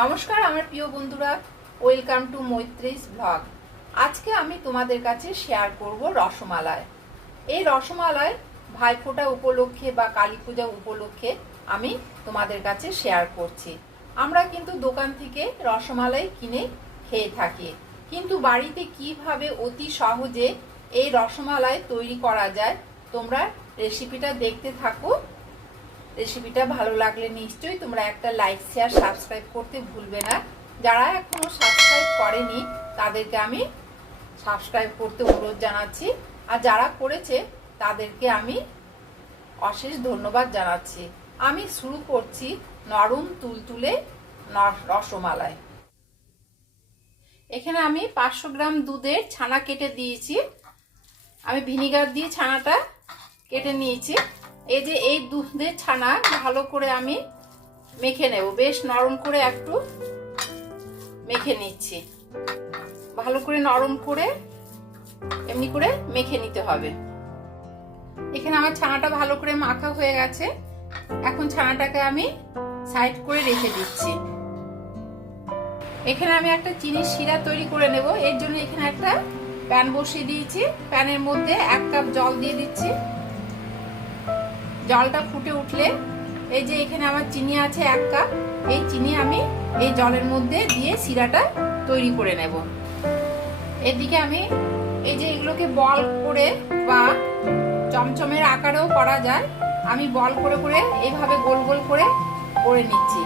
নমস্কার আমার প্রিয় বন্ধুরা, ওয়েলকাম টু মৈত্রীস ব্লগ। আজকে আমি তোমাদের কাছে শেয়ার করব রসমালাই। এই রসমালাই ভাইফোঁটা উপলক্ষে বা কালী পূজা উপলক্ষে আমি তোমাদের কাছে শেয়ার করছি। আমরা কিন্তু দোকান থেকে রসমালাই কিনে খেয়ে থাকি, কিন্তু বাড়িতে কিভাবে অতি সহজে এই রসমালাই তৈরি করা যায় তোমরা রেসিপিটা দেখতে থাকো। রেসিপিটা ভালো লাগলে নিশ্চয়ই তোমরা একটা লাইক শেয়ার সাবস্ক্রাইব করতে ভুলবে না। যারা এখনো সাবস্ক্রাইব করেনি তাদেরকে আমি সাবস্ক্রাইব করতে অনুরোধ জানাচ্ছি, আর যারা করেছে তাদেরকে আমি অশেষ ধন্যবাদ জানাচ্ছি। আমি শুরু করছি নরম তুলতুলে রসমালাই। এখানে আমি 500 গ্রাম দুধের ছানা কেটে দিয়েছি। আমি ভিনিগার দিয়ে ছানাটা কেটে নিয়েছি। এই যে এই দুধের ছানা ভালো করে আমি মেখে নেব, বেশ নরম করে একটু মেখে নিচ্ছি। ভালো করে নরম করে এমনি করে মেখে নিতে হবে। এখানে আমার ছানাটা ভালো করে মাখা হয়ে গেছে। এখন ছানাটাকে আমি সাইড করে রেখে দিচ্ছি। এখানে আমি একটা চিনির শিরা তৈরি করে নেব। এর জন্য এখানে একটা প্যান বসিয়ে দিয়েছি। প্যানের মধ্যে 1 কাপ জল দিয়ে দিচ্ছি। জলটা ফুটে উঠলে এই যে এখানে আমার চিনি আছে 1 কাপ, এই চিনি আমি এই জলের মধ্যে দিয়ে শিরাটা তৈরি করে নেব। এদিকে আমি এই যে এগুলোকে বল করে বা চমচমের আকারেও করা যায়, আমি বল করে করে এইভাবে গোল গোল করে করে নিচ্ছি।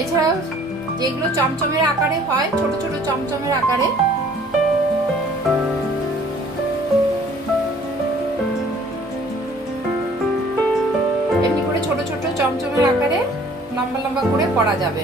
এছাড়াও যেগুলো চমচমের আকারে হয়, ছোট ছোট চমচমের আকারে, এমনি করে ছোট ছোট চমচমের আকারে লম্বা লম্বা করে করা যাবে।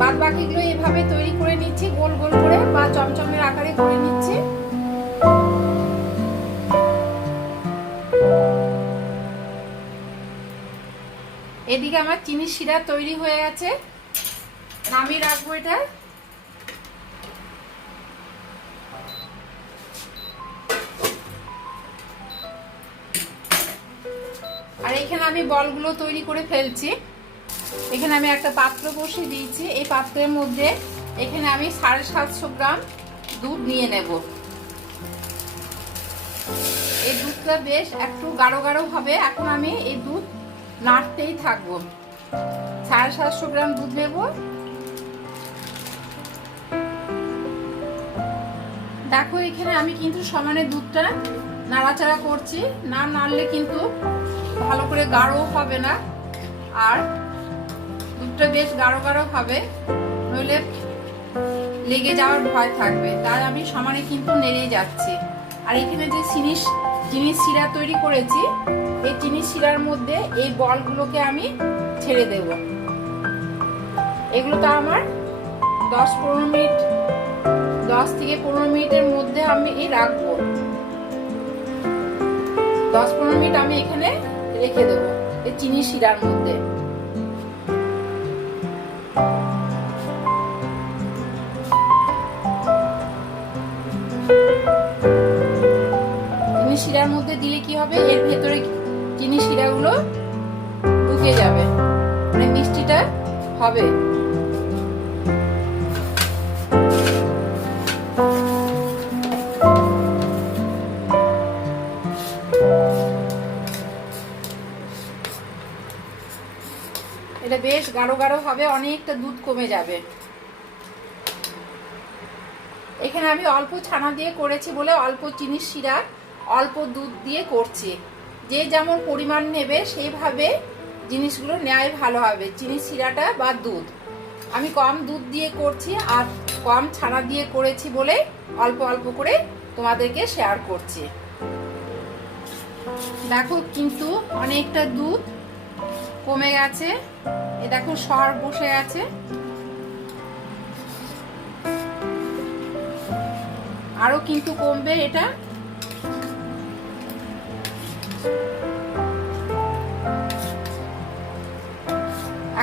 বাদ বাকিগুলো এভাবে তৈরি করে নিচ্ছি, গোল গোল করে বা চমচমের আকারে করে নিচ্ছি। এদিকে আমার চিনির শিরা তৈরি হয়ে গেছে, নামিয়ে রাখবো এটা। আর এখানে আমি বলগুলো তৈরি করে ফেলছি। এখানে আমি একটা পাত্র বসিয়ে দিয়েছি। এই পাত্রের মধ্যে এখানে আমি 750 গ্রাম দুধ নিয়ে নেব। এই দুধটা বেশ একটু গাঢ় গাঢ় হবে। এখন আমি এই দুধ নাড়তেই থাকবো। 750 গ্রাম দুধ নেব। দেখো এখানে আমি কিন্তু সমানে দুধটা নাড়াচাড়া করছি। না নাড়লে কিন্তু ভালো করে গাঢ় হবে না, আর দুধটা বেশ গাঢ় গাঢ় হবে, নইলে লেগে যাওয়ার ভয় থাকবে। তাই আমি সমানে কিন্তু নেড়ে যাচ্ছি। আর এখানে যে চিনির শিরা তৈরি করেছি, এই চিনির শিরার মধ্যে এই বলগুলোকে আমি ছেড়ে দেব। এগুলো তো আমার 10-15 মিনিট, 10 থেকে 15 মিনিটের মধ্যে আমি রাখবো। 10-15 মিনিট আমি এখানে রেখে দেবো এই চিনির শিরার মধ্যে। চিনির শিরার মধ্যে দিলে কি হবে, এর ভেতরে চিনির শিরাগুলো ঢুকে যাবে, মানে মিষ্টিটা হবে। এটা বেশ গাঢ় গাঢ় হবে, অনেকটা দুধ কমে যাবে। এখানে আমি অল্প ছানা দিয়ে করেছি বলে অল্প চিনির শিরা অল্প দুধ দিয়ে করছি। যে যেমন পরিমাণ নেবে সেইভাবে জিনিসগুলো নেওয়াই ভালো হবে, চিনির শিরাটা বা দুধ। আমি কম দুধ দিয়ে করছি আর কম ছানা দিয়ে করেছি বলে অল্প অল্প করে তোমাদেরকে শেয়ার করছি। দেখো কিন্তু অনেকটা দুধ কমে গেছে। এ দেখো সর বসে গেছে। আরো কিন্তু কমবে এটা।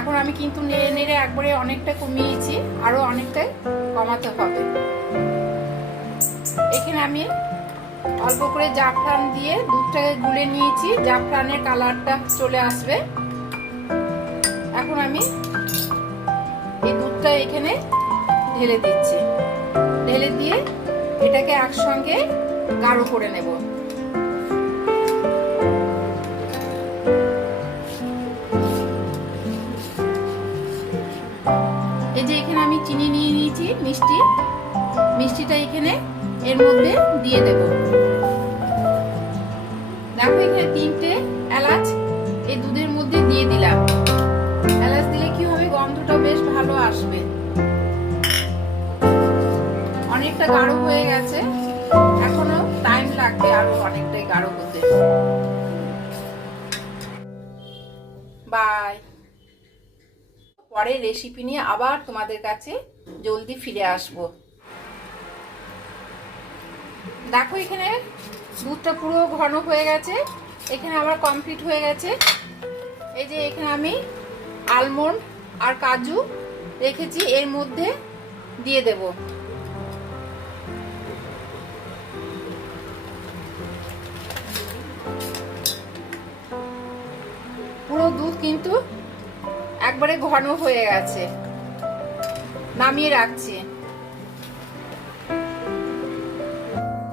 এখন আমি কিন্তু নেড়ে নেড়ে একবারে অনেকটা কমিয়েছি, আরো অনেকটাই কমাতে হবে। এখানে আমি অল্প করে জাফরান দিয়ে দুধটাকে গুলে নিয়েছি, জাফরানের কালারটা চলে আসবে। এখন আমি এই দুধটা এখানে ঢেলে দিচ্ছি, ঢেলে দিয়ে এটাকে একসঙ্গে গাঢ় করে নেব। এই যে এখানে আমি চিনি নিয়ে নিয়েছি, মিষ্টিটা এখানে এর মধ্যে দিয়ে দেব। দেখো এখানে 3টে এলাচ এই দুধের মধ্যে দিয়ে দিলাম। এলাচ দিলে কি হবে, গন্ধটা বেশ ভালো আসবে। অনেকটা গাঢ় হয়ে গেছে, এখনো টাইম লাগবে আরো অনেকটাই গাঢ় হতে। বাই। পরের রেসিপি নিয়ে আবার তোমাদের কাছে জলদি ফিরে আসবো। দেখো এখানে দুধটা পুরো ঘন হয়ে গেছে, এখানে আমার কমপ্লিট হয়ে গেছে। এই যে এখানে আমি আলমন্ড আর কাজু রেখেছি, এর মধ্যে দিয়ে দেব। পুরো দুধ কিন্তু একবারে ঘন হয়ে গেছে, নামিয়ে রাখছি।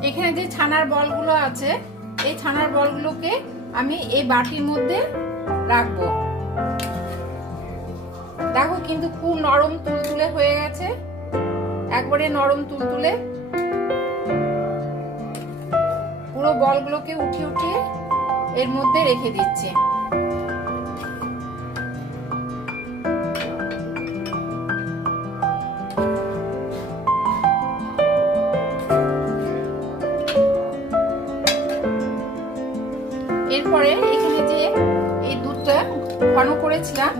এখানে যে ছানার বলগুলো আছে, এই ছানার বলগুলোকে আমি এই বাটির মধ্যে রাখবো। দেখো কিন্তু খুব নরম তুলতুলে হয়ে গেছে, একবারে নরম তুলতুলে। পুরো বলগুলোকে উঠিয়ে উঠিয়ে এর মধ্যে রেখে দিচ্ছি। এরপরে এখানে যে এই দুধটা ঘন করেছিলাম,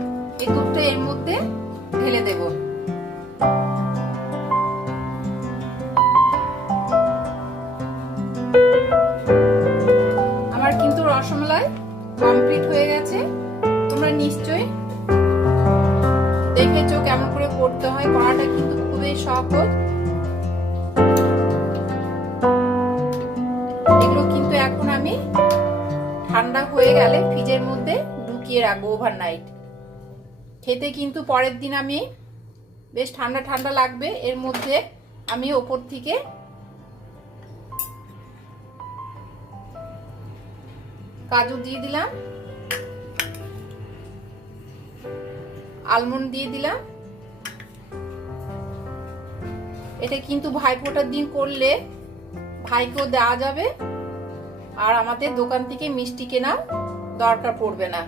এই দুধটা এর মধ্যে ঢেলে দেব। আমার কিন্তু রসমালাই কমপ্লিট হয়ে গেছে। তোমরা নিশ্চয়ই দেখেছো কেমন করে করতে হয়, করাটা কিন্তু খুবই সহজ। এগুলো কিন্তু এখন আমি ঠান্ডা হয়ে গেলে ফ্রিজের মধ্যে ঢুকিয়ে রাখবো ওভারনাইট। খেতে কিন্তু পরের দিন আমি বেশ ঠান্ডা ঠান্ডা লাগবে। এর মধ্যে আমি ওপর থেকে কাজু দিয়ে দিলাম, আলমন্ড দিয়ে দিলাম। এটা কিন্তু ভাইফোঁটার দিন করলে ভাইকেও দেওয়া যাবে, আর আমাদের দোকান থেকে মিষ্টি কেনা দরকার পড়বে না।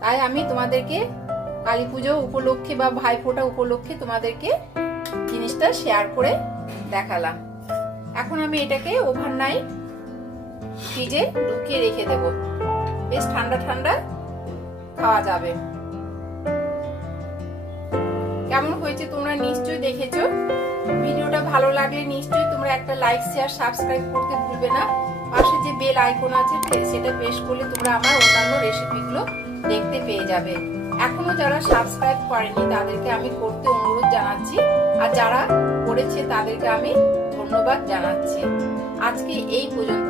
তাই আমি তোমাদেরকে কালী পুজো উপলক্ষে বা ভাইফোঁটা উপলক্ষে তোমাদেরকে জিনিসটা শেয়ার করে দেখালাম। এখন আমি এটাকে ওভারনাইট ফ্রিজে ঢুকিয়ে রেখে দেব, বেশ ঠান্ডা ঠান্ডা খাওয়া যাবে। কেমন হয়েছে তোমরা নিশ্চয়ই দেখেছো। ভিডিওটা ভালো লাগলে নিশ্চয়ই তোমরা একটা লাইক শেয়ার সাবস্ক্রাইব করতে ভুলবে না। পাশে যে বেল আইকন আছে সেটা প্রেস করলে তোমরা আমার অন্যান্য রেসিপিগুলো দেখতে পেয়ে যাবে। এখনো যারা সাবস্ক্রাইব করেনি তাদেরকে আমি করতে অনুরোধ জানাচ্ছি, আর যারা করেছে তাদেরকে আমি ধন্যবাদ জানাচ্ছি। আজকে এই পর্যন্ত।